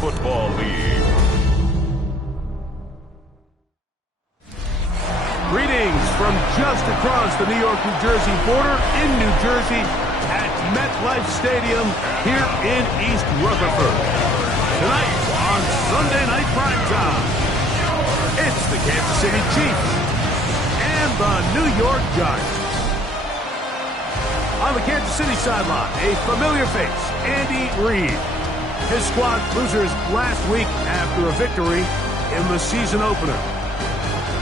Football League. Greetings from just across the New York-New Jersey border in New Jersey at MetLife Stadium here in East Rutherford. Tonight on Sunday Night Primetime, it's the Kansas City Chiefs and the New York Giants. On the Kansas City sideline, a familiar face, Andy Reid. His squad losers last week after a victory in the season opener.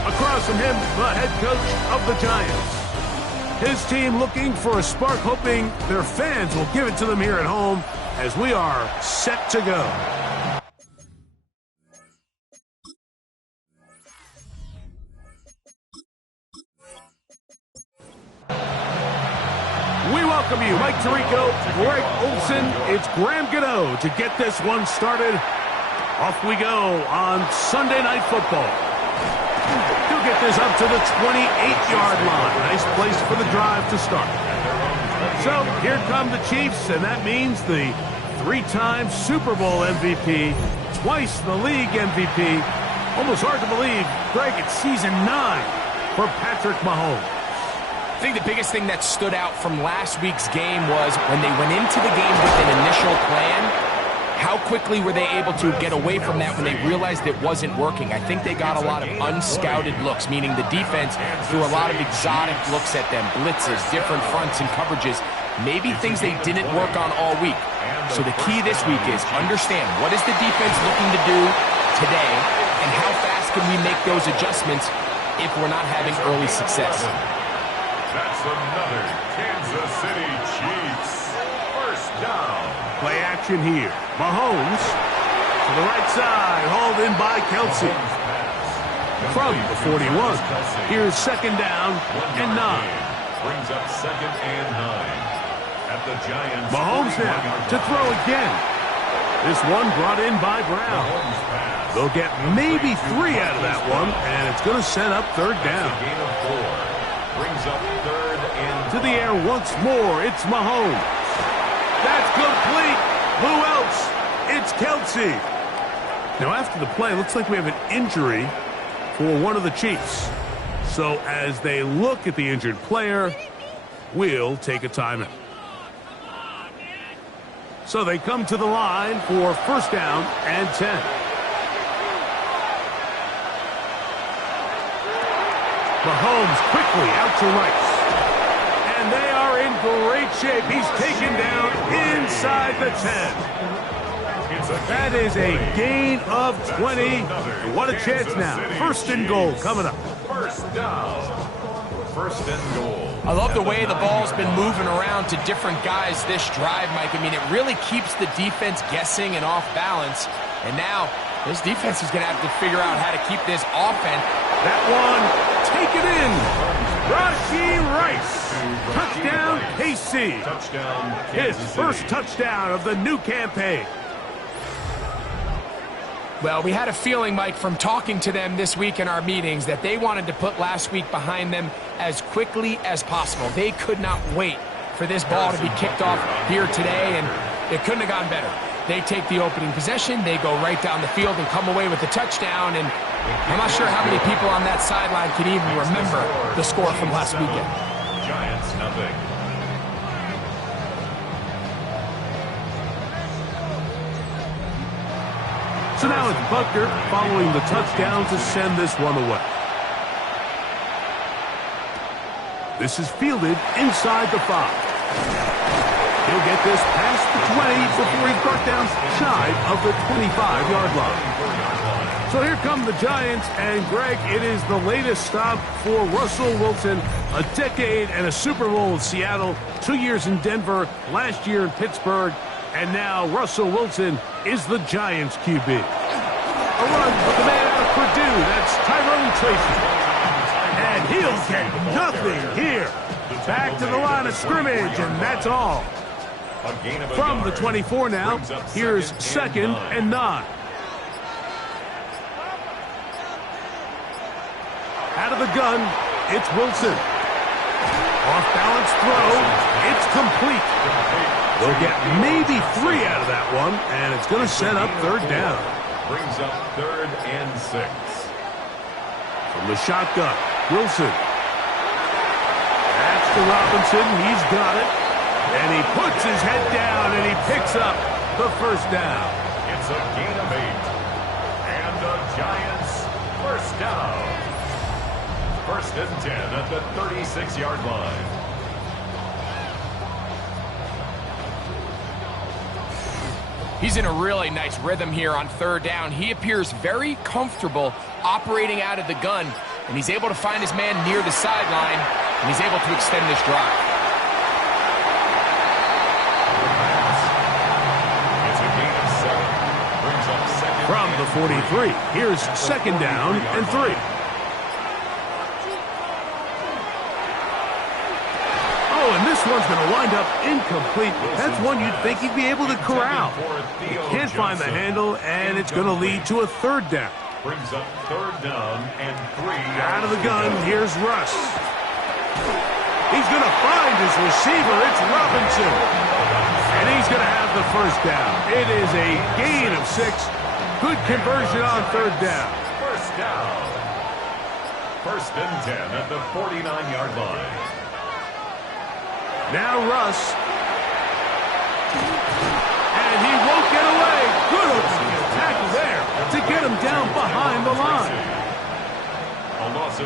Across from him, the head coach of the Giants. His team looking for a spark, hoping their fans will give it to them here at home as we are set to go. We welcome you, Mike Tirico, Greg Olsen. It's Graham Gano to get this one started. Off we go on Sunday Night Football. He'll get this up to the 28-yard line. Nice place for the drive to start. So here come the Chiefs, and that means the three-time Super Bowl MVP, twice the league MVP. Almost hard to believe, Greg, it's season 9 for Patrick Mahomes. I think the biggest thing that stood out from last week's game was when they went into the game with an initial plan, how quickly were they able to get away from that when they realized it wasn't working? I think they got a lot of unscouted looks, meaning the defense threw a lot of exotic looks at them, blitzes, different fronts and coverages, maybe things they didn't work on all week. So the key this week is understand what is the defense looking to do today and how fast can we make those adjustments if we're not having early success. That's another Kansas City Chiefs first down. Play action here. Mahomes to the right side, hauled in by Kelce. From the 41, here's second down and 9. Brings up second and 9. At the Giants. Mahomes now to throw again. This one brought in by Brown. They'll get maybe 3 out of that one, and it's going to set up third down. Gain of 4. Brings up third and to the air once more. It's Mahomes. That's complete. Who else? It's Kelce. Now after the play, looks like we have an injury for one of the Chiefs. So as they look at the injured player, we'll take a timeout. So they come to the line for first down and 10. Mahomes quickly out to Rice. And they are in great shape. He's taken down inside the 10. That is a gain of 20. What a chance now. First and goal coming up. First down. First and goal. I love the way the ball's been moving around to different guys this drive, Mike. I mean, it really keeps the defense guessing and off balance. And now this defense is going to have to figure out how to keep this offense. That one, take it in. Rashee Rice. Touchdown, KC. Touchdown, His first touchdown of the new campaign. Well, we had a feeling, Mike, from talking to them this week in our meetings that they wanted to put last week behind them as quickly as possible. They could not wait for this ball to be kicked off here today, and it couldn't have gone better. They take the opening possession, they go right down the field and come away with the touchdown, and I'm not sure how many people on that sideline can even remember the score from last weekend. Giants nothing. So now it's Butker following the touchdown to send this one away. This is fielded inside the 5. He'll get this past the 20 before he's brought down shy of the 25-yard line. So here come the Giants, and Greg, it is the latest stop for Russell Wilson. A decade and a Super Bowl in Seattle, 2 years in Denver, last year in Pittsburgh, and now Russell Wilson is the Giants QB. A run with the man out of Purdue, that's Tyrone Tracy. And he'll get nothing here. Back to the line of scrimmage, and that's all. From the 24 now, here's second and 9. Out of the gun, it's Wilson. Off-balance throw, it's complete. They'll get maybe 3 out of that one, and it's going to set up third down. Brings up 3rd and 6. From the shotgun, Wilson. That's to Robinson. He's got it. And he puts his head down, and he picks up the first down. It's a gain of 8. And the Giants first down. 1st and 10 at the 36-yard line. He's in a really nice rhythm here on 3rd down. He appears very comfortable operating out of the gun, and he's able to find his man near the sideline, and he's able to extend this drive. It's a gain of 7. Brings up 2nd. From the 43, here's 2nd down and 3. And this one's going to wind up incomplete. That's one you'd think he'd be able to corral. He can't find the handle, and it's going to lead to a 3rd down. Brings up 3rd down and 3. Out of the gun, here's Russ. He's going to find his receiver. It's Robinson. And he's going to have the first down. It is a gain of 6. Good conversion on 3rd down. First down. 1st and 10 at the 49-yard line. Now Russ. And he won't get away. Good opening tackle there to get him down behind the line.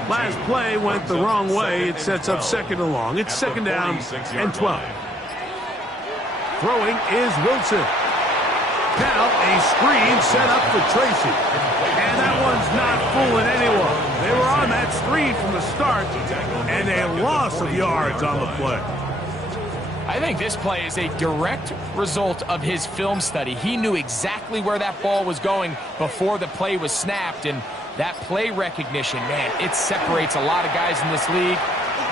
Last play went the wrong way. It sets up 2nd and long. It's 2nd down and 12. Throwing is Wilson. Now a screen set up for Tracy. And that one's not fooling anyone. They were on that screen from the start, and a loss of yards on the play. I think this play is a direct result of his film study. He knew exactly where that ball was going before the play was snapped, and that play recognition, man, it separates a lot of guys in this league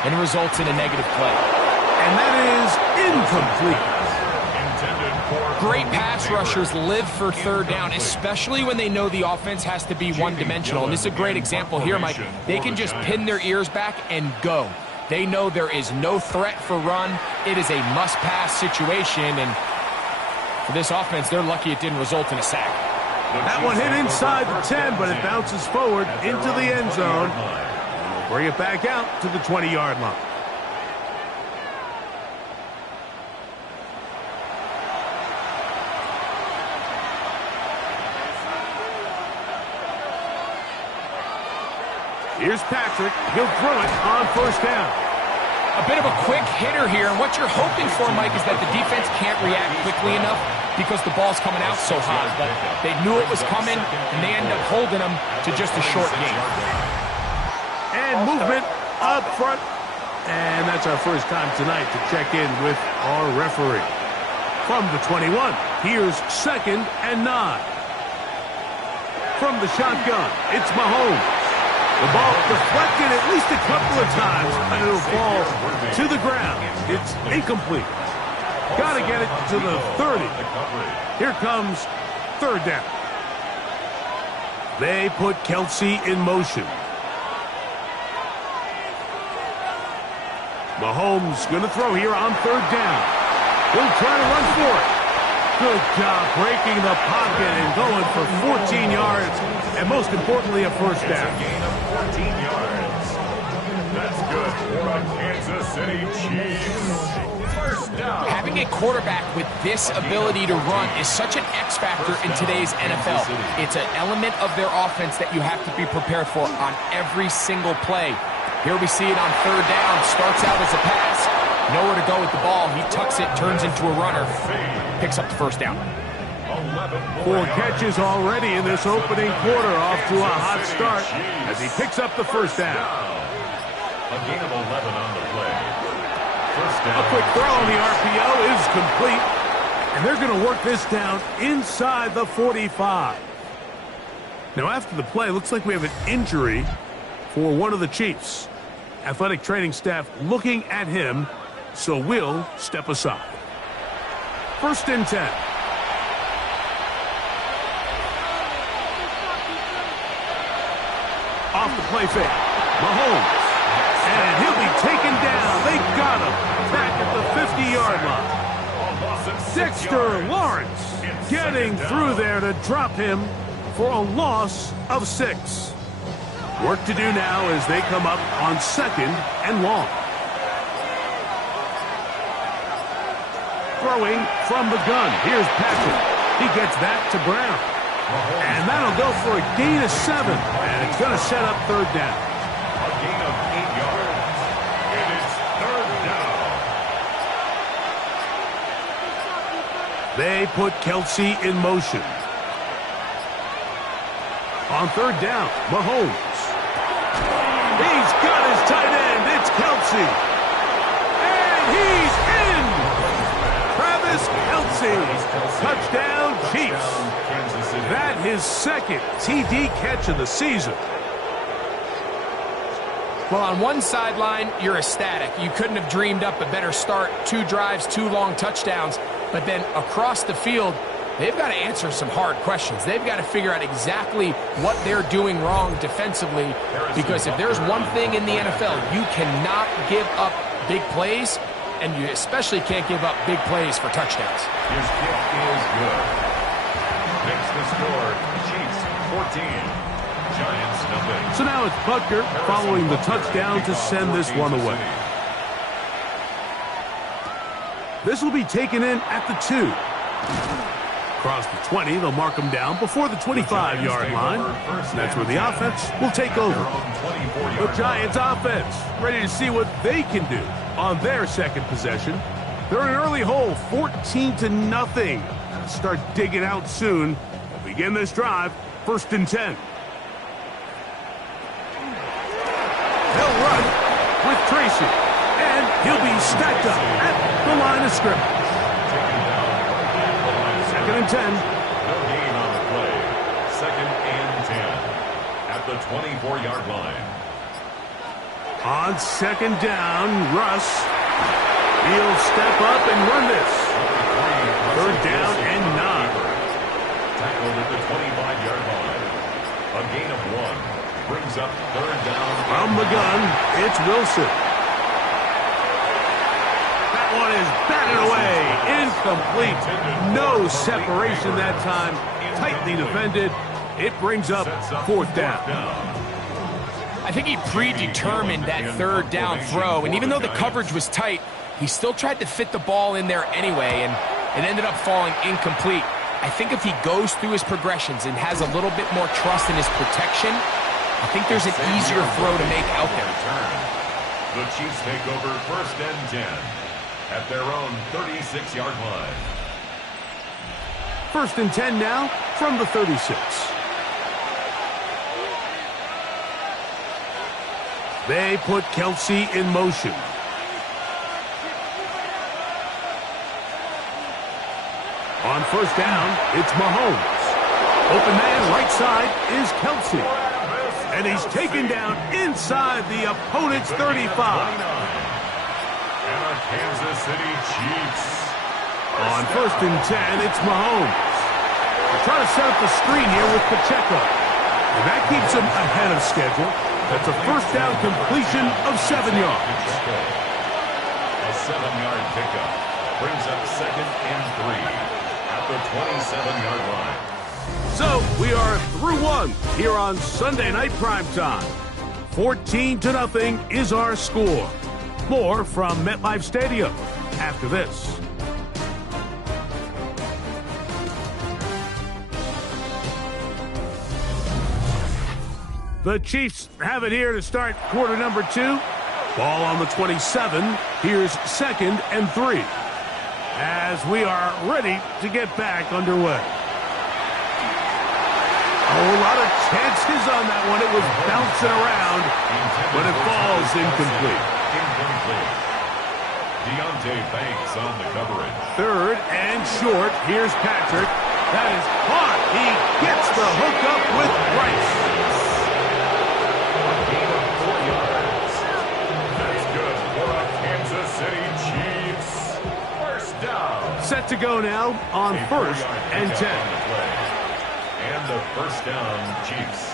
and results in a negative play. And that is incomplete. Great pass rushers live for 3rd down, especially when they know the offense has to be one-dimensional. And this is a great example here, Mike. They can just pin their ears back and go. They know there is no threat for run. It is a must-pass situation, and for this offense, they're lucky it didn't result in a sack. That one hit inside the 10, but it bounces forward into the end zone. And we'll bring it back out to the 20-yard line. Here's Patrick. He'll throw it on 1st down. A bit of a quick hitter here, and what you're hoping for, Mike, is that the defense can't react quickly enough because the ball's coming out so hot. But they knew it was coming, and they end up holding them to just a short gain. And movement up front. And that's our first time tonight to check in with our referee. From the 21, here's 2nd and 9. From the shotgun, it's Mahomes. The ball deflected at least a couple of times, and it'll fall to the ground. It's incomplete. Got to get it to the 30. Here comes 3rd down. They put Kelsey in motion. Mahomes going to throw here on 3rd down. He'll try to run for it. Good job breaking the pocket and going for 14 yards, and most importantly, a first down. A gain of 14 yards. That's good for a Kansas City Chiefs. First down. Having a quarterback with this ability to run is such an X factor in today's NFL. It's an element of their offense that you have to be prepared for on every single play. Here we see it on 3rd down. Starts out as a pass. Nowhere to go with the ball. He tucks it, turns into a runner. Picks up the first down. 4 catches already in this opening quarter, off to a hot start as he picks up the first down. A gain of 11 on the play. First down. A quick throw on the RPO is complete, and they're going to work this down inside the 45. Now after the play, looks like we have an injury for one of the Chiefs. Athletic training staff looking at him, so we'll step aside. 1st and 10. Off the play fake. Mahomes. And he'll be taken down. They got him back at the 50-yard line. loss of 6 Dexter yards. Lawrence It's getting second down. through there to drop him for a loss of 6. Work to do now as they come up on 2nd and long. Throwing from the gun. Here's Patrick. He gets that to Brown. And that'll go for a gain of 7. And it's going to set up 3rd down. A gain of 8 yards. And it's 3rd down. They put Kelsey in motion. On 3rd down, Mahomes. He's got his tight end. It's Kelsey. And he's in. Travis Kelsey. Touchdown, Chiefs. Kansas City. That his 2nd TD catch of the season. Well, on one sideline, you're ecstatic. You couldn't have dreamed up a better start. 2 drives, 2 long touchdowns. But then across the field, they've got to answer some hard questions. They've got to figure out exactly what they're doing wrong defensively, because if there's one thing in the NFL, you cannot give up big plays, and you especially can't give up big plays for touchdowns. His kick is good. Makes the score. Chiefs 14. Giants nothing. So now it's Butker following the touchdown to send this one away. This will be taken in at the 2. Across the 20, they'll mark them down before the 25-yard line. That's where the offense will take over. The Giants offense ready to see what they can do on their 2nd possession. They're in an early hole, 14-0. Start digging out soon. We'll begin this drive, 1st and 10. They'll run with Tracy, and he'll be stacked up at the line of scrimmage. 2nd and 10. No gain on the play. 2nd and 10. At the 24-yard line. On 2nd down, Russ. He'll step up and run this. 3rd down and 9. Tackled at the 25-yard line. A gain of 1. Brings up 3rd down. From the gun, it's Wilson. That one is batted away. Incomplete. No separation that time. Tightly defended. It brings up 4th down. I think he predetermined that 3rd down throw, and even though the coverage was tight, he still tried to fit the ball in there anyway, and it ended up falling incomplete. I think if he goes through his progressions and has a little bit more trust in his protection, I think there's an easier throw to make out there. The Chiefs take over 1st and 10 at their own 36-yard line. 1st and 10 now from the 36. They put Kelsey in motion. On 1st down, it's Mahomes. Open man right side is Kelsey. And he's taken down inside the opponent's 35. And the Kansas City Chiefs. On 1st and 10, it's Mahomes. They're trying to set up the screen here with Pacheco. And that keeps him ahead of schedule. That's a 1st down completion of 7 yards. A 7-yard pickup brings up 2nd and 3 at the 27-yard line. So we are through 1 here on Sunday Night Primetime. 14-0 is our score. More from MetLife Stadium after this. The Chiefs have it here to start quarter number 2. Ball on the 27. Here's 2nd and 3. As we are ready to get back underway. A lot of chances on that one. It was bouncing around, but it falls incomplete. Deontay Banks on the coverage. 3rd and short. Here's Patrick. That is caught. He gets the hook up with Bryce. A gain of 4 yards. That's good for a Kansas City Chiefs. 1st down. Set to go now on 1st and 10. And the 1st down, Chiefs.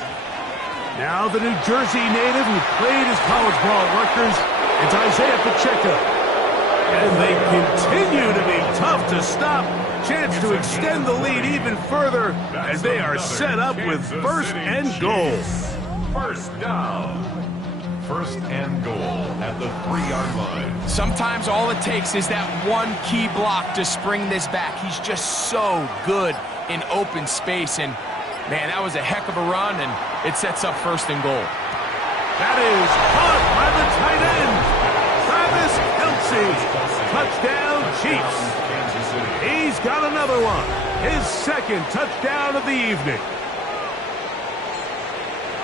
Now the New Jersey native who played his college ball at Rutgers, it's Isaiah Pacheco. And they continue to be tough to stop. Chance to extend the lead even further as they are set up with first and goal. First down. First and goal at the 3-yard line. Sometimes all it takes is that one key block to spring this back. He's just so good in open space. And, man, that was a heck of a run, and it sets up first and goal. That is caught by the tight end, Travis Kelce. Touchdown, Chiefs. He's got another one. His second touchdown of the evening.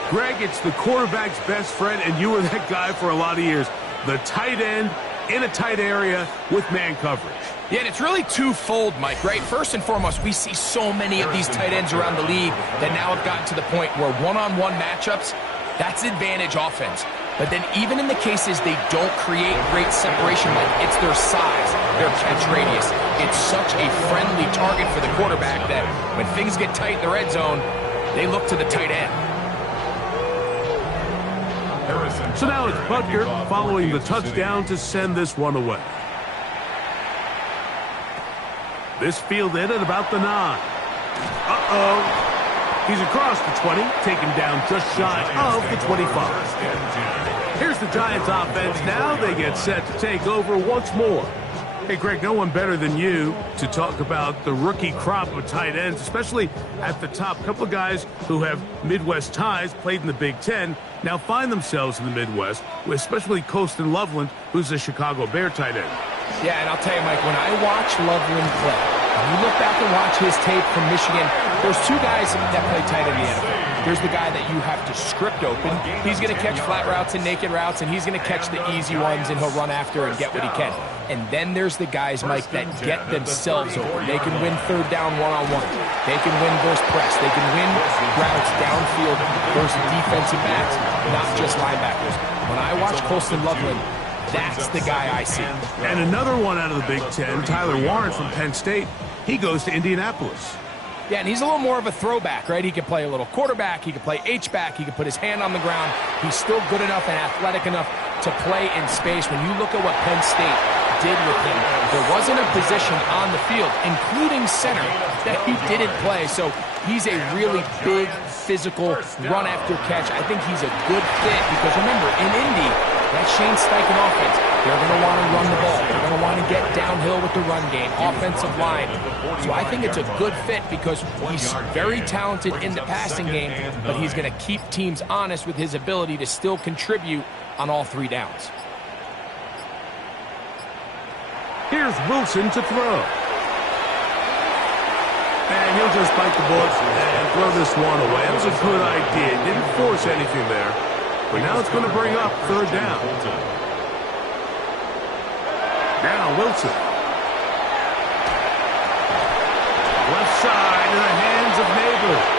Greg, it's the quarterback's best friend, and you were that guy for a lot of years. The tight end in a tight area with man coverage. Yeah, and it's really twofold, Mike, right? First and foremost, we see so many of these tight ends around the league that now have gotten to the point where one-on-one matchups, that's advantage offense. But then even in the cases they don't create great separation, Mike, it's their size, their catch radius. It's such a friendly target for the quarterback that when things get tight in the red zone, they look to the tight end. So now it's Butker following the touchdown to send this one away. This fielded at about the 9. Uh-oh. He's across the 20, taken down just shy of the 25. Here's the Giants offense now. They get set to take over once more. Hey, Greg, no one better than you to talk about the rookie crop of tight ends, especially at the top. A couple of guys who have Midwest ties, played in the Big Ten, now find themselves in the Midwest, especially Colston Loveland, who's a Chicago Bear tight end. Yeah, and I'll tell you, Mike, when I watch Loveland play, when you look back and watch his tape from Michigan, there's two guys that play tight in the NFL. There's the guy that you have to script open. He's going to catch flat routes and naked routes, and he's going to catch the easy ones, and he'll run after and get what he can. And then there's the guys, Mike, that get themselves open. They can win third down one-on-one. They can win versus press. They can win routes downfield versus defensive backs, not just linebackers. When I watch Colston Loveland, that's the guy I see. And another one out of the Big Ten, Tyler Warren from Penn State. He goes to Indianapolis. Yeah, and he's a little more of a throwback, right? He can play a little quarterback. He can play H-back. He can put his hand on the ground. He's still good enough and athletic enough to play in space. When you look at what Penn State did with him, there wasn't a position on the field, including center, that he didn't play. So he's a really big, physical, run-after-catch. I think he's a good fit because, remember, in Indy, that Shane Steichen offense, they're going to want to run the ball. They're going to want to get downhill with the run game, offensive line. So I think it's a good fit because he's very talented in the passing game, but he's going to keep teams honest with his ability to still contribute on all 3 downs. Here's Wilson to throw. And he'll just bite the bullet and throw this one away. That was a good idea. Didn't force anything there. But now it's going to bring up third down. Now Wilson. Left side in the hands of Nabors.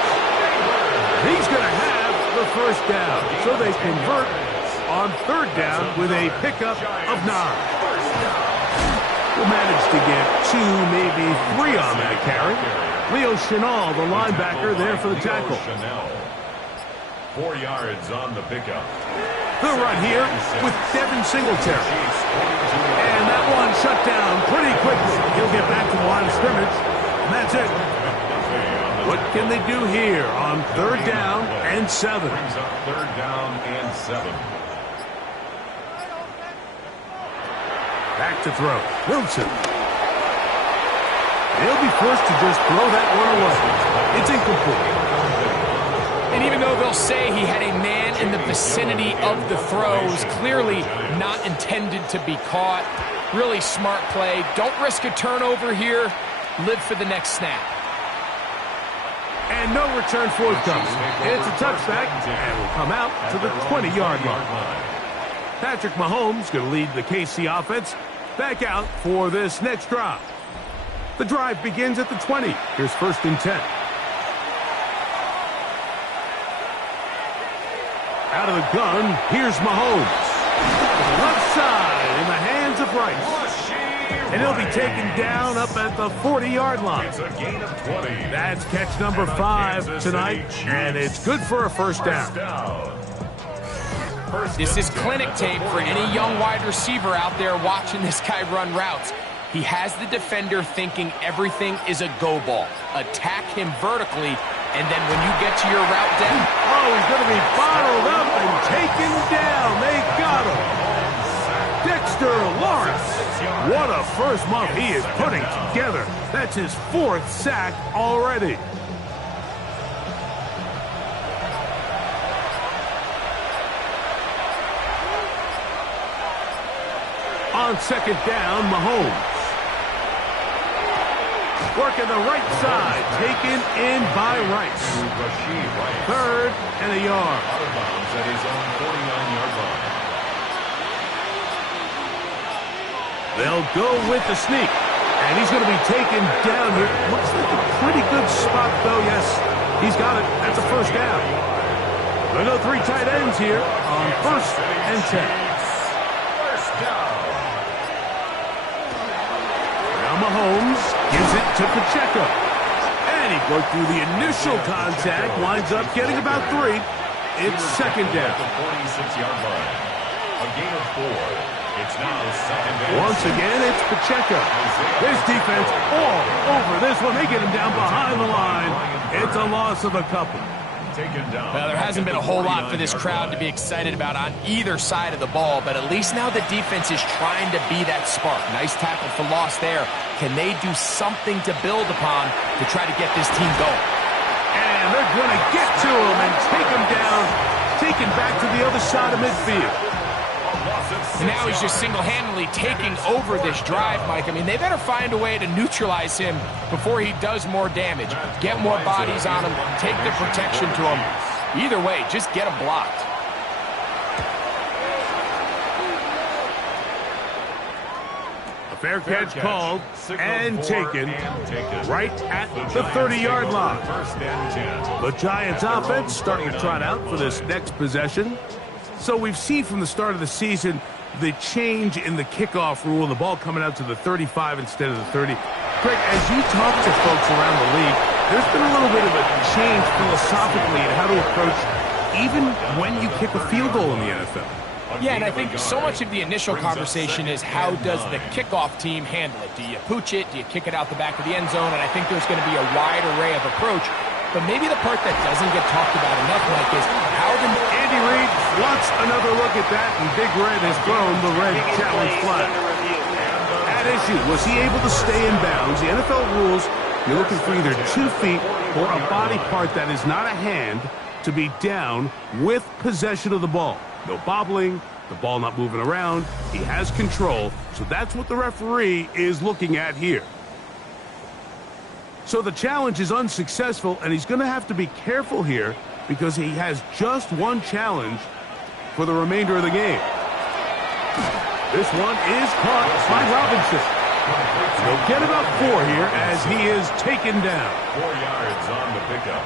He's going to have the first down. So they convert on third down with a pickup of 9. We'll manage to get 2, maybe 3 on that carry. Leo Chenal, the linebacker, there for the tackle. 4 yards on the pickup. The run here with Devin Singletary. And that one shut down pretty quickly. He'll get back to the line of scrimmage. And that's it. What can they do here on third down and 7? Brings up third down and 7. Back to throw. Wilson. He'll be forced to just throw that one away. It's incomplete. And even though they'll say he had a man in the vicinity of the throws, clearly not intended to be caught. Really smart play. Don't risk a turnover here. Live for the next snap. And no return forthcoming. It's a touchback and will come out to the 20-yard line. Patrick Mahomes going to lead the KC offense back out for this next drive. The drive begins at the 20. Here's first and 10. Out of the gun, here's Mahomes. Left side in the hands of Rice. And he'll be taken down up at the 40-yard line. It's a gain of 20. That's catch number 5 tonight, and it's good for a first down. This is clinic tape for any young wide receiver out there watching this guy run routes. He has the defender thinking everything is a go ball. Attack him vertically, and then when you get to your route down... Oh, he's going to be bottled up and taken down. They got him. Dexter Lawrence. What a first month he is putting together. That's his 4th sack already. On 2nd down, Mahomes. Working the right side, taken in by Rice. 3rd and a yard. Out of bounds at his own 49-yard line. They'll go with the sneak, and he's going to be taken down here. Looks like a pretty good spot, though. Yes, he's got it. That's a 1st down. They'll go 3 tight ends here on 1st and 10. First down. Now Mahomes gives it to Pacheco. And he broke through the initial contact, winds up getting about 3. It's 2nd down. At the 46-yard line. A gain of 4. It's now 2nd down. Once again, it's Pacheco. This defense all over this one. They get him down behind the line. It's a loss of a couple. Taken down. Well, there hasn't been a whole lot for this crowd to be excited about on either side of the ball, but at least now the defense is trying to be that spark. Nice tackle for loss there. Can they do something to build upon to try to get this team going? And they're going to get to him and take him down, taken back to the other side of midfield. Now he's just single-handedly taking over this drive, Mike. I mean, they better find a way to neutralize him before he does more damage. Get more bodies on him, take the protection to him. Either way, just get him blocked. A fair catch called and taken right at the 30-yard line. The Giants offense starting to trot out for this next possession. So we've seen from the start of the season the change in the kickoff rule and the ball coming out to the 35 instead of the 30. Greg, as you talk to folks around the league, there's been a little bit of a change philosophically in how to approach even when you kick a field goal in the NFL. Yeah, and I think so much of the initial conversation is how does the kickoff team handle it? Do you pooch it? Do you kick it out the back of the end zone? And I think there's going to be a wide array of approach. But maybe the part that doesn't get talked about enough, Mike, is how the... Andy Reid wants another look at that, and Big Red has thrown the red challenge flag. At issue, was he able to stay in bounds? The NFL rules, you're looking for either 2 feet or a body part that is not a hand to be down with possession of the ball. No bobbling, the ball not moving around. He has control, so that's what the referee is looking at here. So the challenge is unsuccessful, and he's going to have to be careful here because he has just 1 challenge for the remainder of the game. This one is caught by Robinson. He'll get about 4 here as he is taken down. 4 yards on the pickup.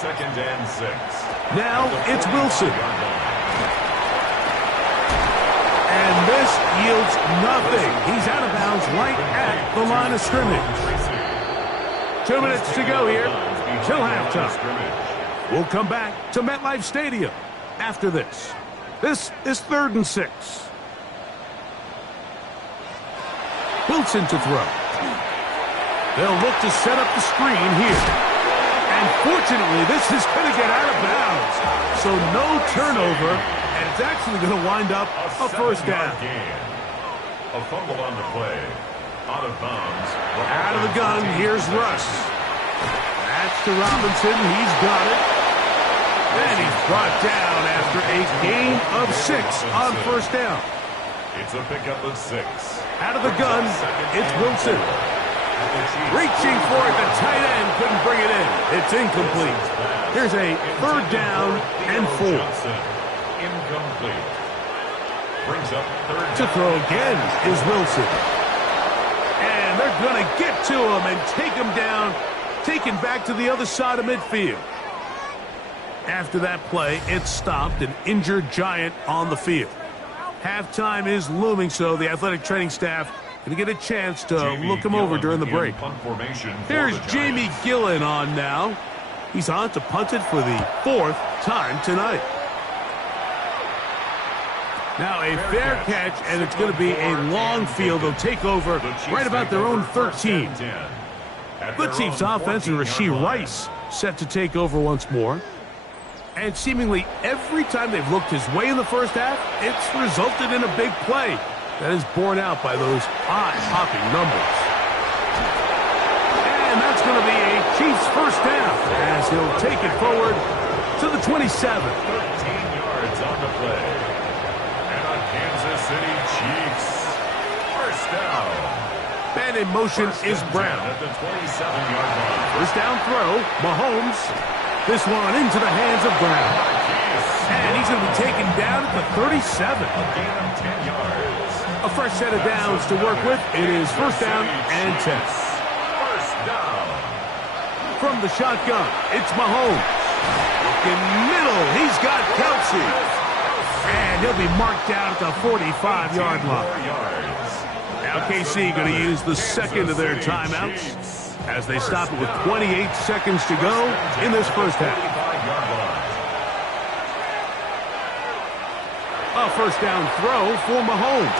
2nd and 6. Now it's Wilson. And this yields nothing. He's out of bounds right at the line of scrimmage. 2 minutes to go here till halftime. We'll come back to MetLife Stadium after this. This is 3rd and 6. Wilson to throw. They'll look to set up the screen here. And fortunately, this is going to get out of bounds. So no turnover, and it's actually going to wind up a 1st down. A fumble on the play. Out of bounds. Out of the gun, here's Russ. That's to Robinson, he's got it. And he's brought down after a gain of 6 on 1st down. It's a pickup of 6. Out of the gun, it's Wilson. Reaching for it, the tight end couldn't bring it in. It's incomplete. Here's a 3rd down and 4. Incomplete. Brings up 3rd. To throw again is Wilson. And they're going to get to him and take him down, taken back to the other side of midfield. After that play, it stopped an injured Giant on the field. Halftime is looming, so the athletic training staff going to get a chance to look him over during the break. Here's Jamie Gillen on now. He's on to punt it for the 4th time tonight. Now a fair catch, and it's going to be a long field. They'll take over right about their own 13. The Chiefs offense and Rashee Rice set to take over once more. And seemingly every time they've looked his way in the first half, it's resulted in a big play. That is borne out by those eye-popping numbers. And that's going to be a Chiefs first down as he'll take it forward to the 27. 13 yards on the play. And a Kansas City Chiefs first down. Man in motion is Brown. At the 27-yard line. First down throw, Mahomes. This one into the hands of Brown. And he's going to be taken down at the 37. A gain of 10 yards. A fresh set of downs to work with. It is first down and 10. First down. From the shotgun, it's Mahomes. Looking middle, he's got Kelsey. And he'll be marked down at the 45-yard line. Now KC going to use the second of their timeouts as they stop it with 28 seconds to go in this first half. A first down throw for Mahomes.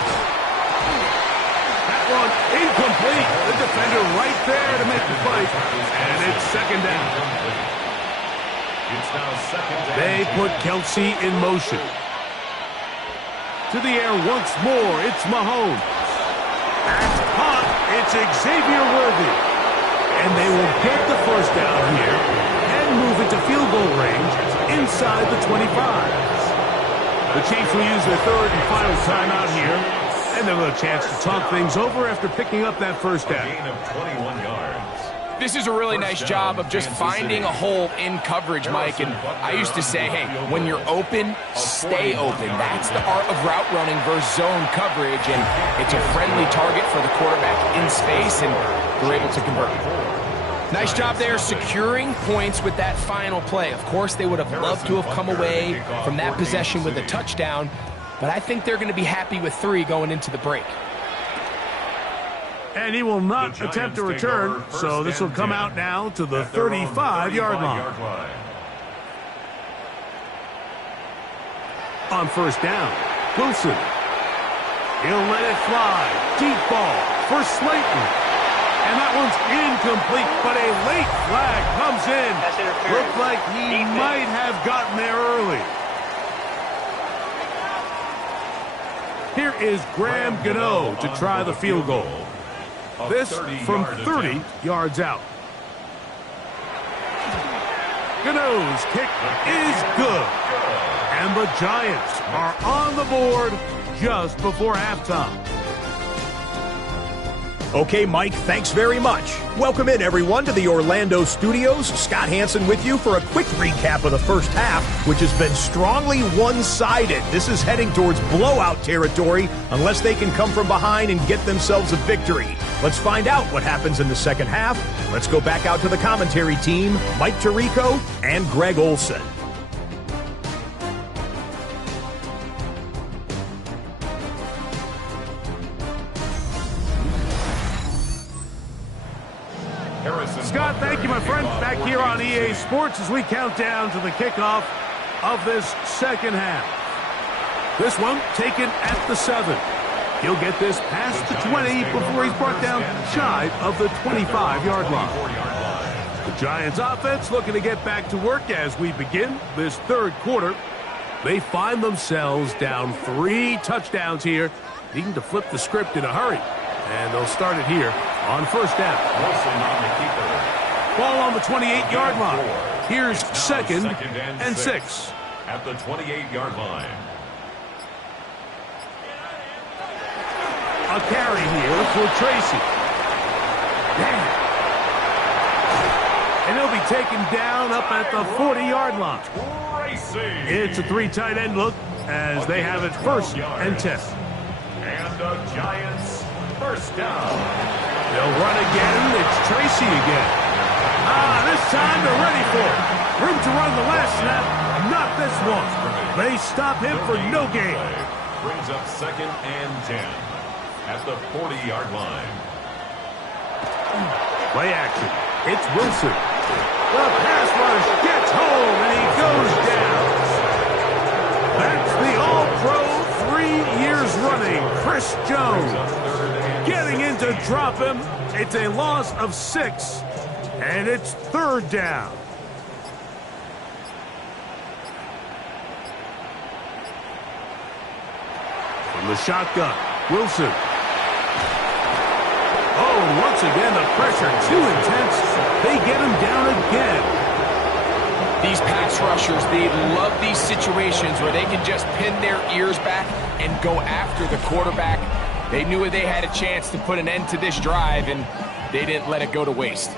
That one incomplete. The defender right there to make the play. And it's second down. They put Kelsey in motion. To the air once more. It's Mahomes. That's caught. It's Xavier Worthy. And they will get the first down here and move it to field goal range inside the 25. The Chiefs will use their third and final timeout here, and they'll have a chance to talk things over after picking up that first down. Gain of 21 yards. This is a really nice job of just finding a hole in coverage, Mike. And I used to say, hey, when you're open, stay open. That's the art of route running versus zone coverage. And it's a friendly target for the quarterback in space, and they're able to convert. Nice job there securing points with that final play. Of course, they would have loved to have come away from that possession with a touchdown, but I think they're going to be happy with 3 going into the break. And he will not attempt to return, so this will come out now to the 35-yard line. On first down, Wilson. He'll let it fly. Deep ball for Slayton. And that one's incomplete, but a late flag comes in. Looked like he might have gotten there early. Here is Graham Gano to try the field goal. This from 30 yards out. Gano's kick is good. And the Giants are on the board just before halftime. Okay, Mike, thanks very much. Welcome in, everyone, to the Orlando studios. Scott Hansen with you for a quick recap of the first half, which has been strongly one-sided. This is heading towards blowout territory unless they can come from behind and get themselves a victory. Let's find out what happens in the second half. Let's go back out to the commentary team, Mike Tirico and Greg Olson. Scott, thank you, my friend. Back here on EA Sports as we count down to the kickoff of this second half. This one taken at the 7. He'll get this past the 20 before he's brought down shy of the 25-yard line. The Giants offense looking to get back to work as we begin this third quarter. They find themselves down 3 touchdowns here, needing to flip the script in a hurry. And they'll start it here on first down. Ball on the 28-yard line. Here's second and 6. At the 28-yard line. A carry here for Tracy. And he'll be taken down up at the 40-yard line. It's a 3 tight end look as they have it first and 10. And the Giants first down. They'll run again. It's Tracy again. This time they're ready for it. Room to run the last snap. Not this one. They stop him for no gain. Brings up second and 10 at the 40-yard line. Play action. It's Wilson. The pass rush gets home and he goes down. That's the All-Pro 3 to drop him. It's a loss of 6, and it's 3rd down. From the shotgun, Wilson. Oh, once again, the pressure too intense. They get him down again. These pass rushers, they love these situations where they can just pin their ears back and go after the quarterback. They knew they had a chance to put an end to this drive, and they didn't let it go to waste.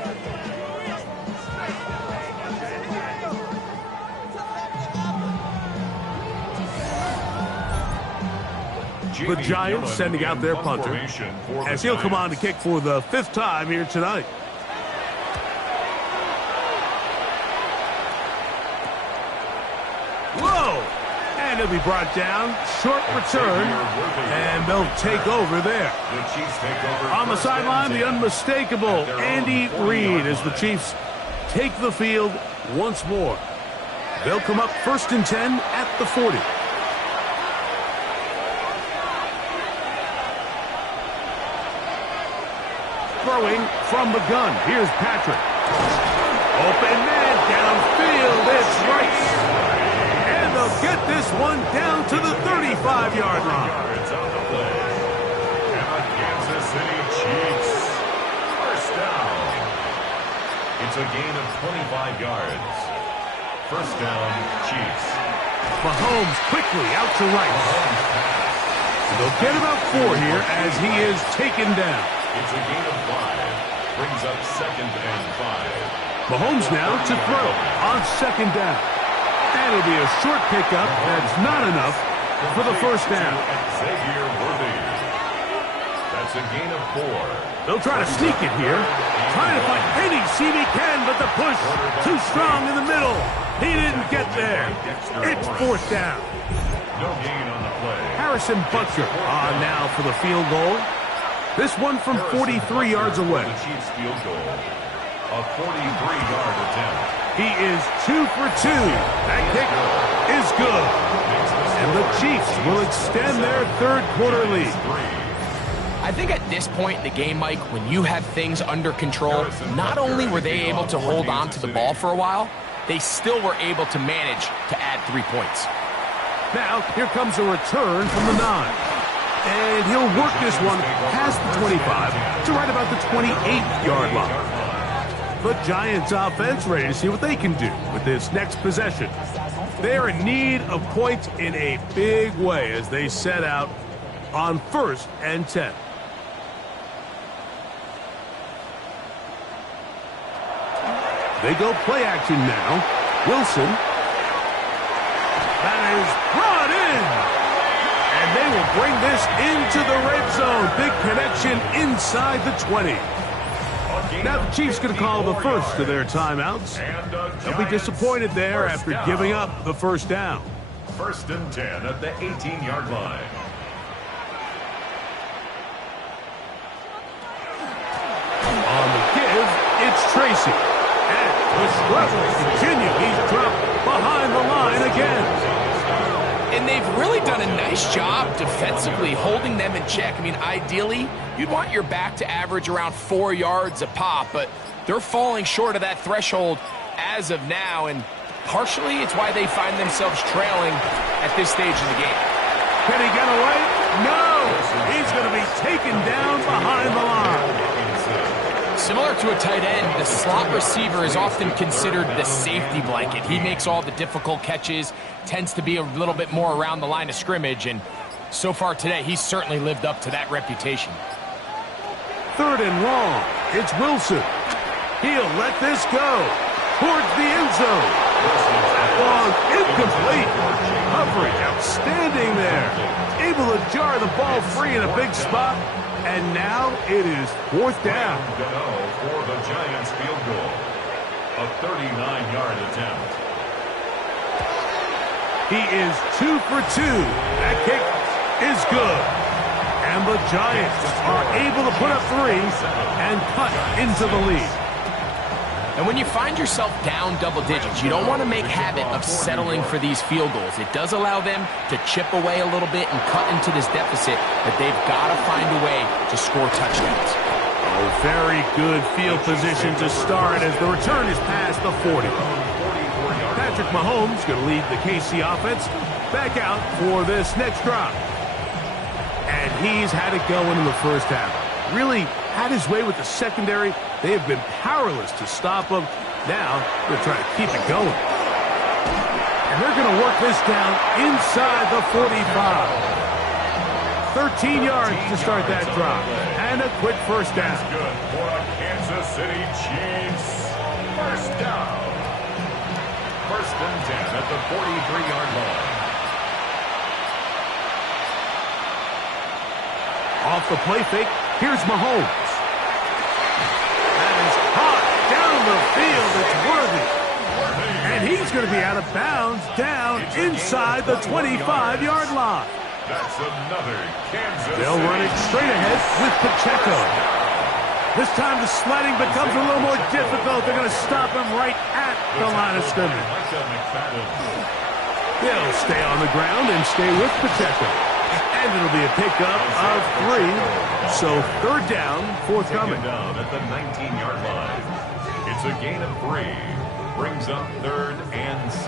The Giants sending out their punter, as he'll come on to kick for the 5th time here tonight. Whoa! And he'll be brought down. Short return, and they'll take over there. On the sideline, the unmistakable Andy Reid as the Chiefs take the field once more. They'll come up 1st and 10 at the 40. Throwing from the gun. Here's Patrick. Open man downfield. It's Rice. And they'll get this one down to the 35-yard line. And the Kansas City Chiefs. 1st down. It's a gain of 25 yards. 1st down, Chiefs. Mahomes quickly out to Rice. They'll get about 4 here as he is taken down. It's a gain of 5. Brings up 2nd and 5. Mahomes now to throw on 2nd down. And it'll be a short pickup. That's not enough for the 1st down. Xavier Worthy. That's a gain of 4. They'll try to sneak it here. Trying to find any seam he can, but the push too strong in the middle. He didn't get there. It's 4th down. No gain on the play. Harrison Butker on now for the field goal. This one from 43 yards away. The Chiefs field goal. A 43-yard attempt. He is 2 for 2. That kick is good. And the Chiefs will extend their 3rd quarter lead. I think at this point in the game, Mike, when you have things under control, not only were they able to hold on to the ball for a while, they still were able to manage to add 3 points. Now, here comes a return from the 9. And he'll work this one past the 25 to right about the 28-yard line. The Giants offense ready to see what they can do with this next possession. They're in need of points in a big way as they set out on 1st and 10. They go play action now. Wilson. That is brought in. And they will bring this into the red zone. Big connection inside the 20. Now the Chiefs going to call the first of their timeouts. They'll be disappointed there after giving up the 1st down. 1st and 10 at the 18-yard line. On the give, it's Tracy. And the struggles continue. He's dropped behind the line again. And they've really done a nice job defensively holding them in check. I mean, ideally, you'd want your back to average around 4 yards a pop, but they're falling short of that threshold as of now, and partially it's why they find themselves trailing at this stage of the game. Can he get away? No! He's going to be taken down behind the line. Similar to a tight end, the slot receiver is often considered the safety blanket. He makes all the difficult catches, tends to be a little bit more around the line of scrimmage, and so far today, he's certainly lived up to that reputation. 3rd and long. It's Wilson. He'll let this go towards the end zone. Long, incomplete. Coverage, outstanding there. Able to jar the ball free in a big spot. And now it is 4th down. For the Giants field goal. A 39-yard attempt. He is 2 for 2. That kick is good. And the Giants are able to put up 3 and cut into the lead. And when you find yourself down double digits, you don't want to make habit of settling for these field goals. It does allow them to chip away a little bit and cut into this deficit, but they've got to find a way to score touchdowns. Oh, very good field position to start as the return is past the 40. Patrick Mahomes going to lead the KC offense back out for this next drive. And he's had it going in the first half. Really had his way with the secondary. They have been powerless to stop him. Now they're trying to keep it going. And they're going to work this down inside the 45. 13 yards to start that drive. And a quick first down. That's good for a Kansas City Chiefs first down. First and 10 at the 43-yard line. Off the play fake, here's Mahomes. That is hot down the field. It's Worthy. And he's going to be out of bounds down inside the 25-yard line. That's another Kansas They'll run it straight ahead with Pacheco. This time the sledding becomes a little more difficult. They're going to stop him right at the line of scrimmage. They'll stay on the ground and stay with Pacheco. And it'll be a pickup of 3. So third down, forthcoming. Down at the 19-yard line. It's a gain of 3. Brings up 3rd and 6.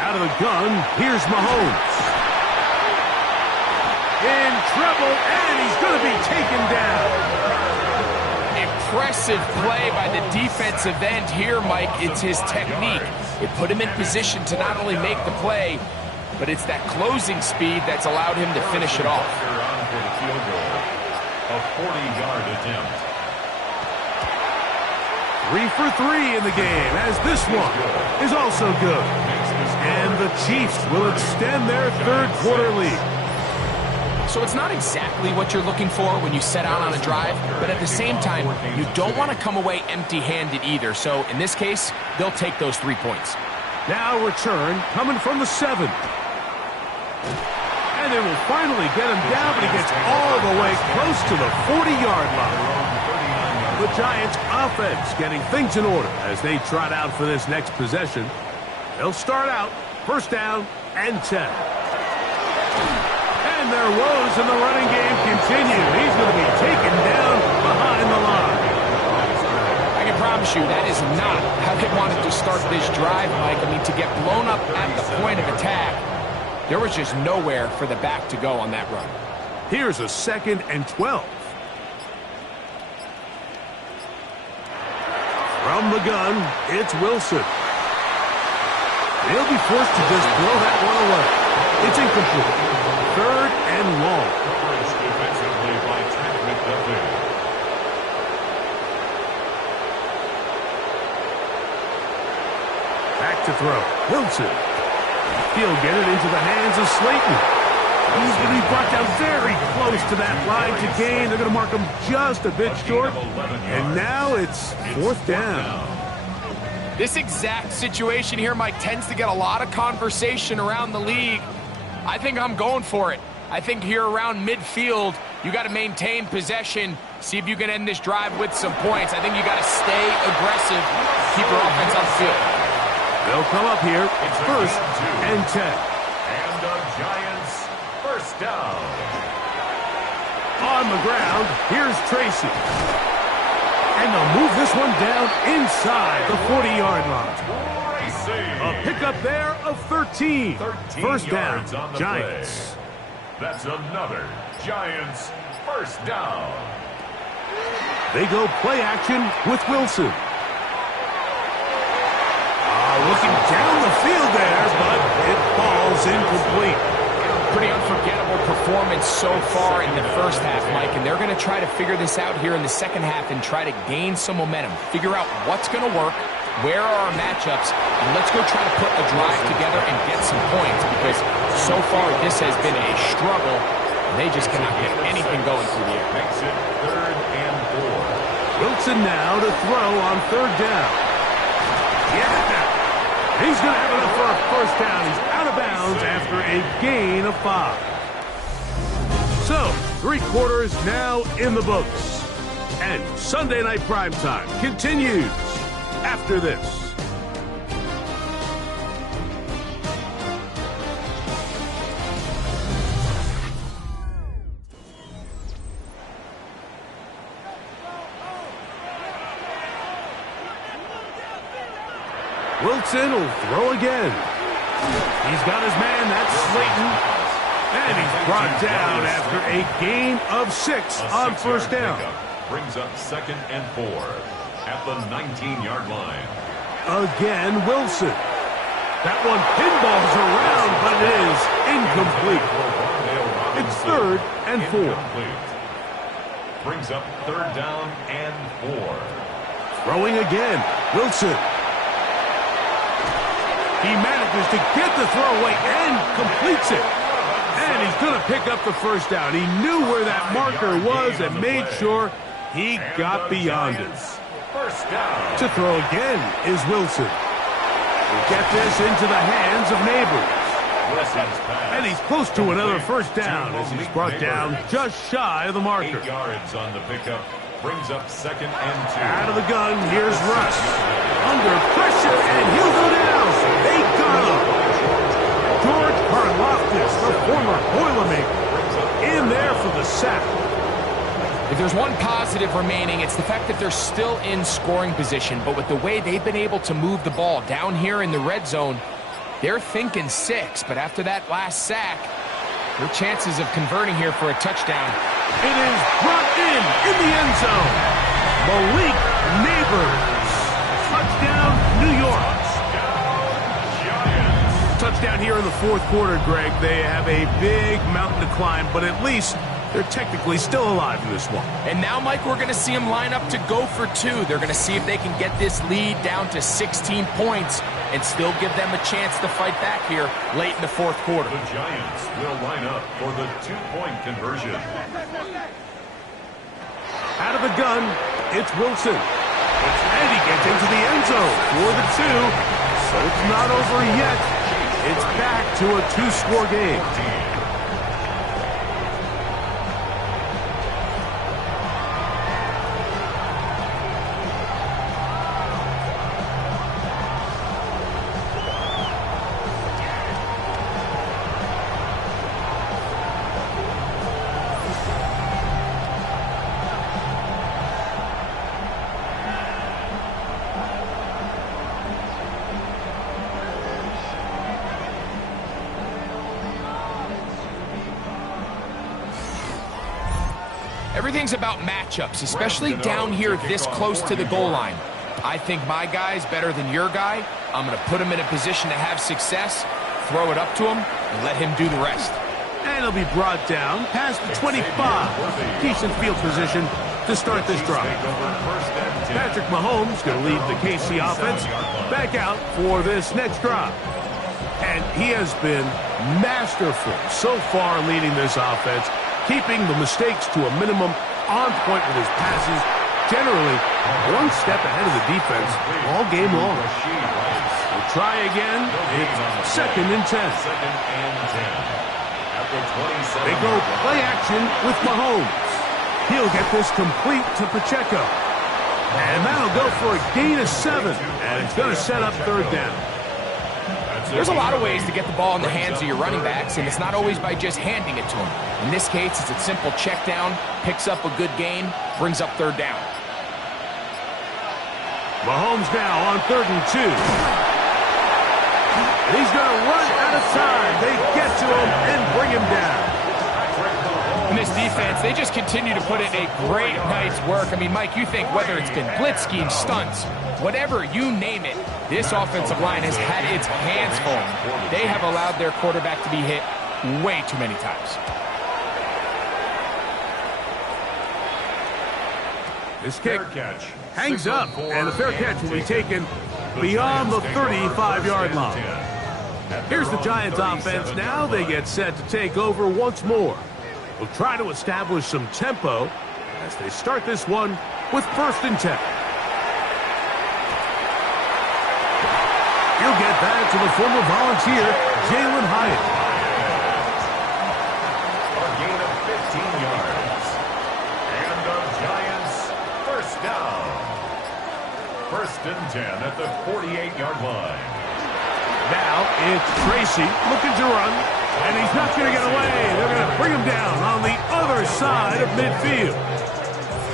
Out of the gun, here's Mahomes. In trouble, and he's going to be taken down. Impressive play by the defensive end here, Mike. It's his technique. It put him in position to not only make the play, but it's that closing speed that's allowed him to finish it off. A 40-yard attempt. 3 for 3 in the game, as this one is also good. And the Chiefs will extend their third quarter lead. So it's not exactly what you're looking for when you set out on a drive, but at the same time, you don't want to come away empty-handed either. So in this case, they'll take those 3 points. Now return coming from the 7. And they will finally get him down, but he gets all the way close to the 40-yard line. The Giants offense getting things in order as they trot out for this next possession. They'll start out first down and 10. And their woes in the running game continue. He's going to be taken down behind the line. I can promise you that is not how they wanted to start this drive, Mike. I mean, to get blown up at the point of attack, there was just nowhere for the back to go on that run. Here's a 2nd and 12. From the gun, it's Wilson. They'll be forced to just throw that one away. It's incomplete. 3rd and long. Defensively by Trent McDuffie. Back to throw. Wilson. He'll get it into the hands of Slayton. He's going to be brought down very close to that line to gain. They're going to mark him just a bit short. And now it's 4th down. This exact situation here, Mike, tends to get a lot of conversation around the league. I think I'm going for it. I think here around midfield, you got to maintain possession, see if you can end this drive with some points. I think you got to stay aggressive, keep your offense on the field. They'll come up here, first and 10. And the Giants first down. On the ground, here's Tracy. And they'll move this one down inside the 40-yard line. Tracy. A pickup there of 13. First down, on the Giants. play. That's another Giants first down. They go play action with Wilson. Looking down the field there, but it falls incomplete. Pretty unforgettable performance so far in the first half, Mike, and they're going to try to figure this out here in the second half and try to gain some momentum, figure out what's going to work, where are our matchups, and let's go try to put a drive together and get some points, because so far this has been a struggle, and they just cannot get anything going through the air. Makes it 3rd and 4. Wilson now to throw on 3rd down. Get it now. He's going to have enough for a first down. He's out of bounds after a gain of 5. So, 3 quarters now in the books. And Sunday Night Primetime continues after this. Wilson will throw again. He's got his man, that's Slayton. And he's brought down after a gain of 6 on first down. Brings up 2nd and 4 at the 19-yard line. Again, Wilson. That one pinballs around, but it is incomplete. It's 3rd and 4. Brings up 3rd down and 4. Throwing again, Wilson. He manages to get the throw away and completes it. And he's going to pick up the first down. He knew where that marker was and made sure he got beyond it. First down. To throw again is Wilson. We'll get this into the hands of Neighbors. And he's close to another first down as he's brought down just shy of the marker. 8 yards on the pickup. Brings up 2nd and 2. Out of the gun, here's Russ. Under pressure, and he'll go down. They got him. George Karlaftis, the former Boilermaker, in there for the sack. If there's one positive remaining, it's the fact that they're still in scoring position. But with the way they've been able to move the ball down here in the red zone, they're thinking 6. But after that last sack, their chances of converting here for a touchdown. It is brought in the end zone. Malik Neighbors. Touchdown, New York. Touchdown here in the 4th quarter, Greg. They have a big mountain to climb, but at least they're technically still alive in this one. And now, Mike, we're going to see them line up to go for 2. They're going to see if they can get this lead down to 16 points and still give them a chance to fight back here late in the 4th quarter. The Giants will line up for the 2-point conversion. Out of the gun, it's Wilson. And he gets into the end zone for the 2. So it's not over yet. It's back to a 2-score game. Everything's about matchups, especially down here this close to the goal line. I think my guy's better than your guy. I'm going to put him in a position to have success, throw it up to him, and let him do the rest. And he'll be brought down past the 25. Decent field position to start this drive. Patrick Mahomes going to lead the KC offense back out for this next drive. And he has been masterful so far leading this offense, keeping the mistakes to a minimum, on point with his passes, generally one step ahead of the defense all game long. We'll try again. It's 2nd and 10. They go play action with Mahomes. He'll get this complete to Pacheco. And that'll go for a gain of 7. And it's going to set up 3rd down. There's a lot of ways to get the ball in the hands of your running backs, and it's not always by just handing it to them. In this case, it's a simple check down, picks up a good gain, brings up 3rd down. Mahomes now on 3rd and 2. And he's going to run out of time. They get to him and bring him down. And this defense, they just continue to put in a great night's work. I mean, Mike, you think whether it's been blitz schemes, stunts, whatever, you name it, this offensive line has had its hands full. They have allowed their quarterback to be hit way too many times. This kick hangs up, and the fair catch will be taken beyond the 35-yard line. Here's the Giants offense now. They get set to take over once more. They'll try to establish some tempo as they start this one with 1st and 10. He'll get back to the former Volunteer, Jalen Hyatt. A gain of 15 First and 10 at the 48-yard line. Now it's Tracy looking to run, and he's not going to get away. They're going to bring him down on the other side of midfield.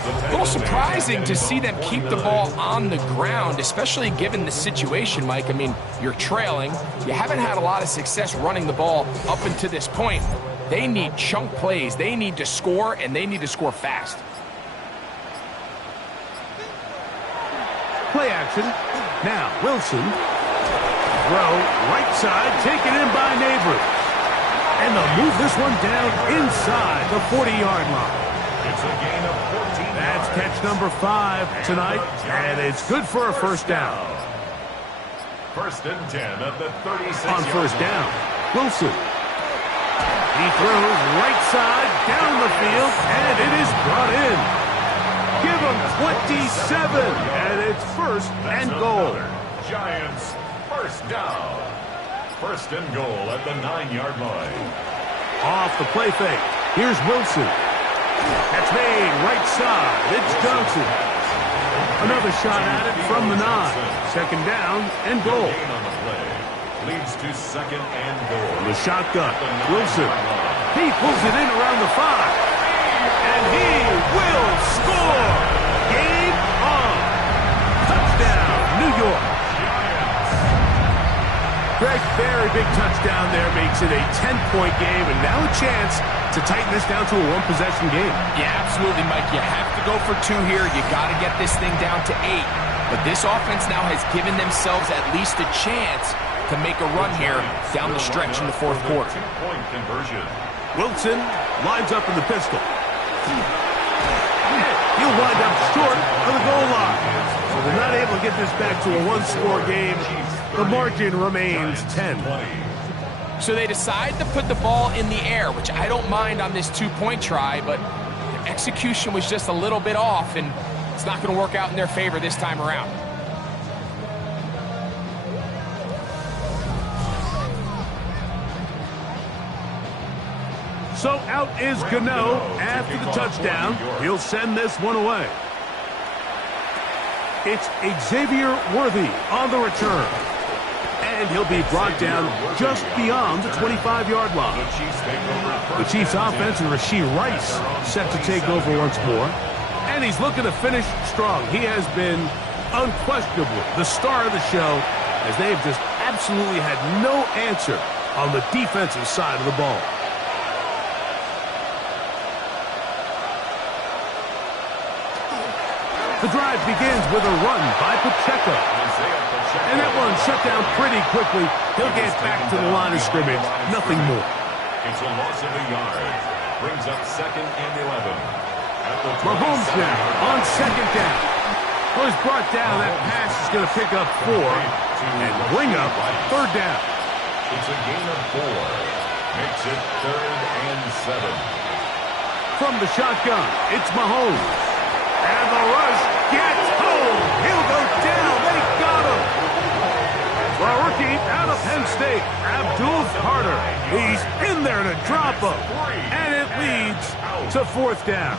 A little surprising to see them keep the ball on the ground, especially given the situation, Mike. I mean, you're trailing. You haven't had a lot of success running the ball up until this point. They need chunk plays. They need to score, and they need to score fast. Play action. Now Wilson. Throw right side, taken in by Neighbors. And they'll move this one down inside the 40-yard line. It's a gain of 14 That's yards. catch number 5 tonight, and it's good for a first down. First and 10 at the 36 On first down, Wilson. He throws right side down the field, and it is brought in. Give him 27, and it's first and goal. Giants first down. First and goal at the 9-yard line. Off the play fake. Here's Wilson. That's made right side. It's Johnson. Another shot at it from the 9. Second down and goal. Gain on the play leads to second and goal. The shotgun. Wilson. He pulls it in around the 5. And he will score. Game on. Touchdown, New York. Greg, very big touchdown there, makes it a 10-point game, and now a chance to tighten this down to a one-possession game. Yeah, absolutely, Mike. You have to go for 2 here. You got to get this thing down to 8. But this offense now has given themselves at least a chance to make a run here down the stretch in the fourth quarter. 2-point conversion. Wilson lines up in the pistol. He'll wind up short of the goal line. So they're not able to get this back to a one-score game. The margin remains 10. So they decide to put the ball in the air, which I don't mind on this 2-point try, but the execution was just a little bit off, and it's not going to work out in their favor this time around. So out is Gano after the touchdown. He'll send this one away. It's Xavier Worthy on the return. And he'll be brought down just beyond the 25-yard line. The Chiefs offense and Rashee Rice set to take over once more. And he's looking to finish strong. He has been unquestionably the star of the show, as they've just absolutely had no answer on the defensive side of the ball. The drive begins with a run by Pacheco. And that one shut down pretty quickly. He'll get back to the line of scrimmage. Nothing more. It's a loss of a yard. Brings up second and 11. Mahomes now on second down. Well, he's brought down. That pass is going to pick up 4 and bring up third down. It's a gain of 4. Makes it third and 7. From the shotgun, it's Mahomes. And the rush gets home. He'll go down. They got him. The rookie out of Penn State, Abdul Carter. He's in there to drop him. And it leads to fourth down.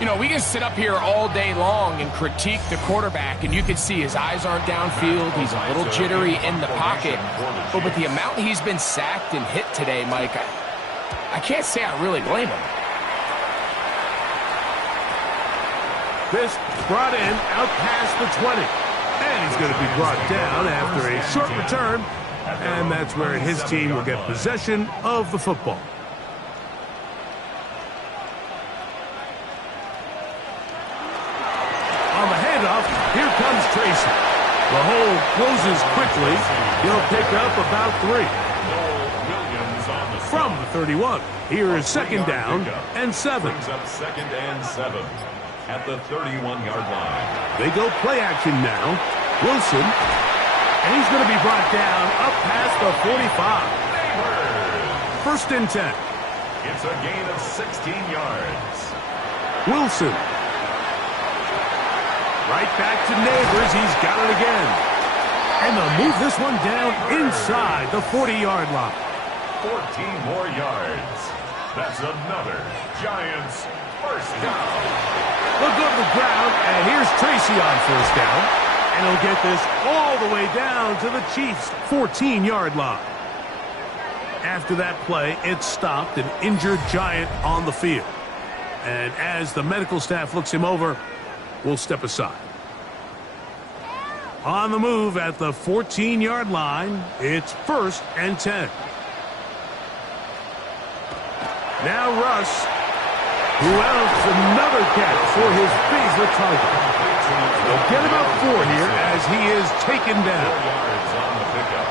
You know, we can sit up here all day long and critique the quarterback, and you can see his eyes aren't downfield. He's a little jittery in the pocket. But with the amount he's been sacked and hit today, Mike, I can't say I really blame him. This brought in out past the 20. And he's going to be brought down after a short return. And that's where his team will get possession of the football. On the handoff, here comes Tracy. The hole closes quickly. He'll pick up about 3. From the 31. Here is second down and 7. Brings up second and 7 at the 31-yard line. They go play action now. Wilson. And he's going to be brought down up past the 45. First and 10. It's a gain of 16 yards. Wilson. Right back to Neighbors. He's got it again. And they'll move this one down inside the 40-yard line. 14 more yards. That's another Giants First down. They'll go to the ground, and here's Tracy on first down. And he'll get this all the way down to the Chiefs' 14-yard line. After that play, it stopped an injured Giant on the field. And as the medical staff looks him over, we'll step aside. On the move at the 14-yard line, it's 1st and 10. Now Russ, who else another catch for his favorite target. They'll get about 4 here as he is taken 4 down. yards on the pickup.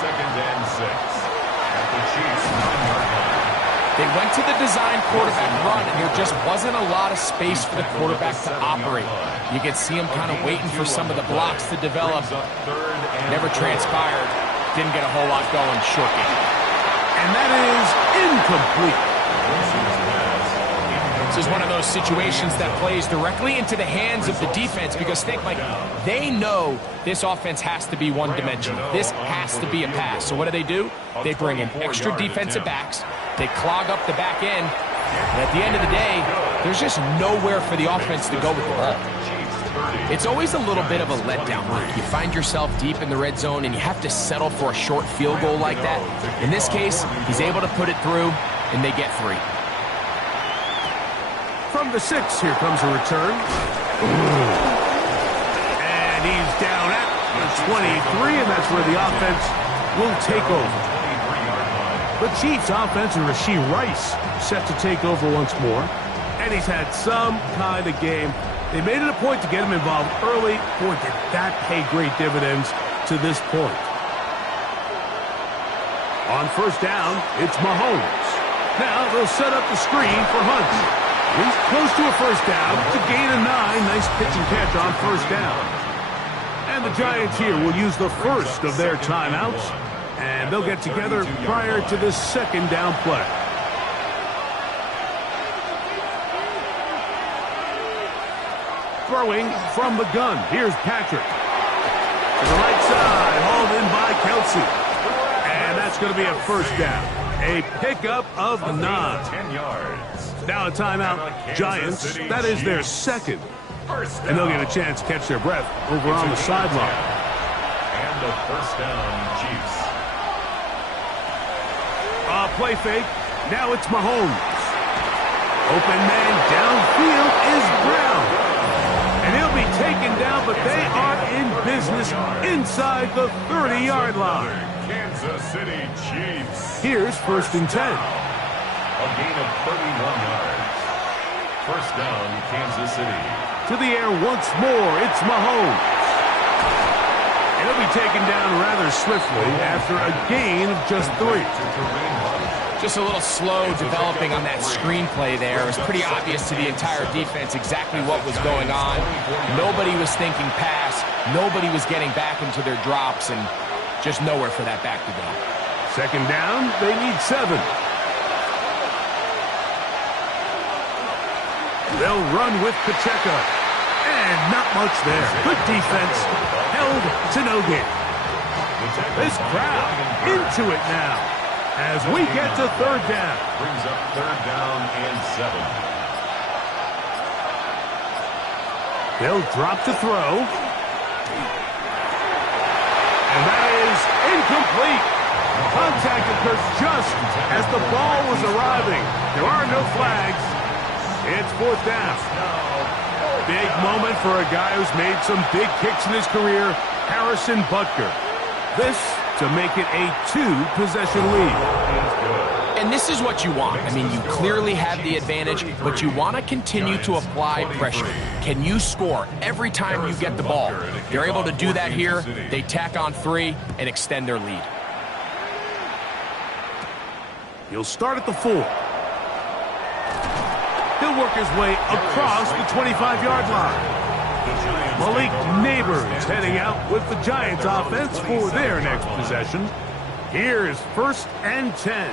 2nd and 6 at the Chiefs' 9-yard line. They went to the design quarterback run, and there just wasn't a lot of space for the quarterback to operate. You could see him kind of waiting for some of the blocks to develop. Never transpired. Didn't get a whole lot going. Short game. And that is incomplete. This is one of those situations that plays directly into the hands of the defense because they know this offense has to be one-dimensional. This has to be a pass. So what do? They bring in extra defensive backs. They clog up the back end. And at the end of the day, there's just nowhere for the offense to go with the ball. It's always a little bit of a letdown. You find yourself deep in the red zone and you have to settle for a short field goal like that. In this case, he's able to put it through, and they get 3. From the 6, here comes a return. And he's down at the 23, and that's where the offense will take over. The Chiefs' offense and Rashee Rice set to take over once more. And he's had some kind of game. They made it a point to get him involved early. Boy, did that pay great dividends to this point. On first down, it's Mahomes. Now they'll set up the screen for Hunt. He's close to a first down. To gain a 9. Nice pitch and catch on first down. And the Giants here will use the first of their timeouts. And they'll get together prior to this 2nd down play. Throwing from the gun. Here's Patrick. To the right side, hauled in by Kelsey. And that's going to be a first down. A pickup of 9. 10 yards. Now a timeout. Giants, that is their 2nd. And they'll get a chance to catch their breath over on the sideline. And a first down, Chiefs. Play fake. Now it's Mahomes. Open man downfield is Brown. And he'll be taken down, but they are in business inside the 30-yard line. Kansas City Chiefs. Here's 1st and 10. A gain of 31 yards. First down, Kansas City. To the air once more, it's Mahomes. And he'll be taken down rather swiftly after a gain of just 3. Just a little slow developing on that screenplay there. It was pretty obvious to the entire defense exactly what was going on. Nobody was thinking pass. Nobody was getting back into their drops, and just nowhere for that back to go. 2nd down, they need 7. They'll run with Pacheco. And not much there. Good defense. Held to no gain. This crowd into it now as we get to 3rd down. Brings up 3rd down and 7. They'll drop to throw. And that is incomplete. Contact occurs just as the ball was arriving. There are no flags. It's 4th down. Big moment for a guy who's made some big kicks in his career, Harrison Butker. This to make it a 2-possession lead. And this is what you want. I mean, you clearly have the advantage, but you want to continue to apply pressure. Can you score every time you get the ball? They're able to do that here. They tack on 3 and extend their lead. He'll start at the 4. He'll work his way across the 25-yard line. Malik Neighbors heading out with the Giants offense for their next possession. Here's 1st and 10.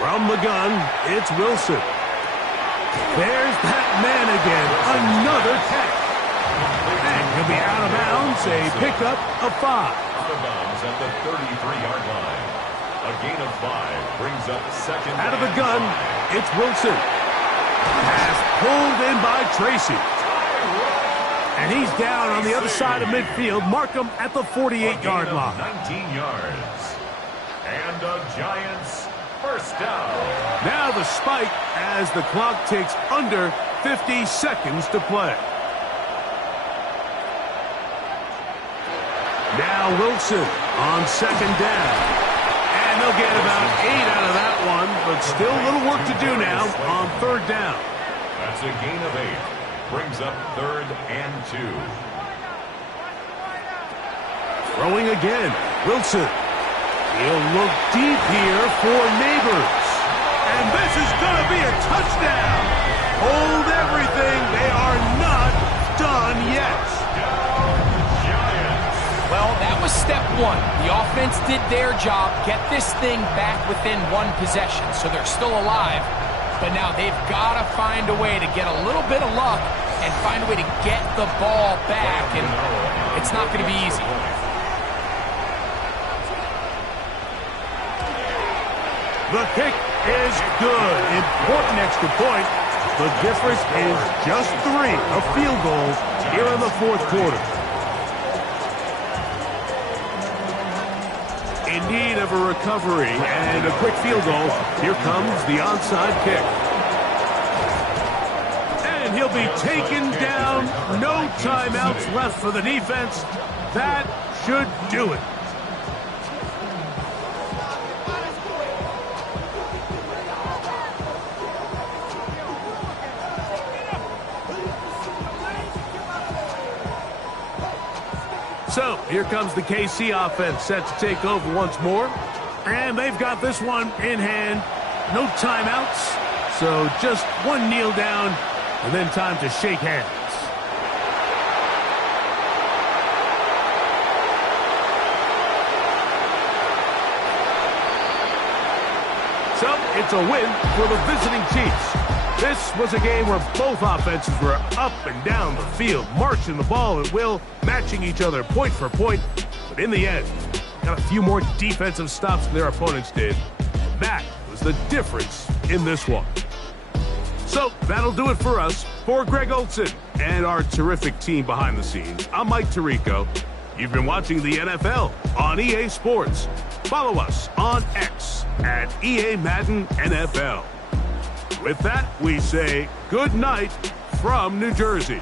From the gun, it's Wilson. There's that man again. Another catch. And he'll be out of bounds. A pickup of 5. Out of bounds at the 33-yard line. A gain of 5 brings up second. Out of the gun, it's Wilson. Pass pulled in by Tracy. And he's down on the other side of midfield. Mark him at the 48-yard line. 19 yards. And the Giants first down. Now the spike as the clock takes under 50 seconds to play. Now Wilson on second down. And they'll get about 8 out of that one, but still a little work to do now on third down. That's a gain of 8. Brings up 3rd and 2. Throwing again. Wilson. He'll look deep here for Neighbors. And this is going to be a touchdown. Hold everything. They are not done yet. Well, that was step 1. The offense did their job, get this thing back within one possession, so they're still alive. But now they've got to find a way to get a little bit of luck and find a way to get the ball back, and it's not going to be easy. The kick is good. Important extra point. The difference is just 3, a field goal here in the fourth quarter. In need of a recovery and a quick field goal. Here comes the onside kick. And he'll be taken down. No timeouts left for the defense. That should do it. So, here comes the KC offense set to take over once more. And they've got this one in hand. No timeouts. So, just one kneel down and then time to shake hands. So, it's a win for the visiting Chiefs. This was a game where both offenses were up and down the field, marching the ball at will, matching each other point for point. But in the end, got a few more defensive stops than their opponents did. That was the difference in this one. So that'll do it for us. For Greg Olson and our terrific team behind the scenes, I'm Mike Tirico. You've been watching the NFL on EA Sports. Follow us on X at EA Madden NFL. With that, we say good night from New Jersey.